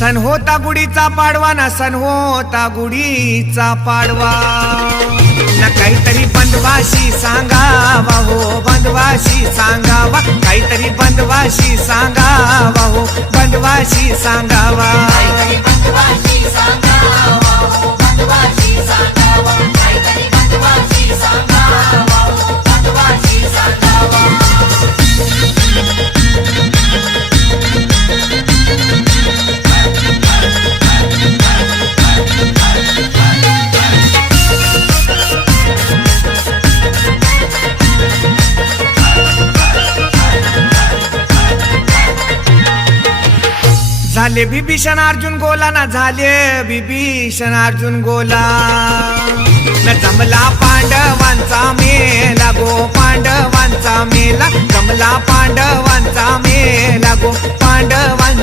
सण होता गुढीचा पाडवा ना, सण होता गुढीचा पाडवा ना, काहीतरी बंधवाशी सांगावा हो, बंधवाशी सांगावा, काहीतरी बंधवाशी सांगावा हो, बंधवाशी सांगावा, काहीतरी बंधवाशी सांगावा हो, बंधवाशी सांगावा, काहीतरी बंधवाशी सांगावा हो, बंधवाशी सांगावा. झाले विभीषण अर्जुन गोला ना, झाले विभीषण अर्जुन गोला न, जमला पांडवांचा मेला गो, पांडवांचा मेला, जमला पांडवांचा मेला गो, पांडवांचा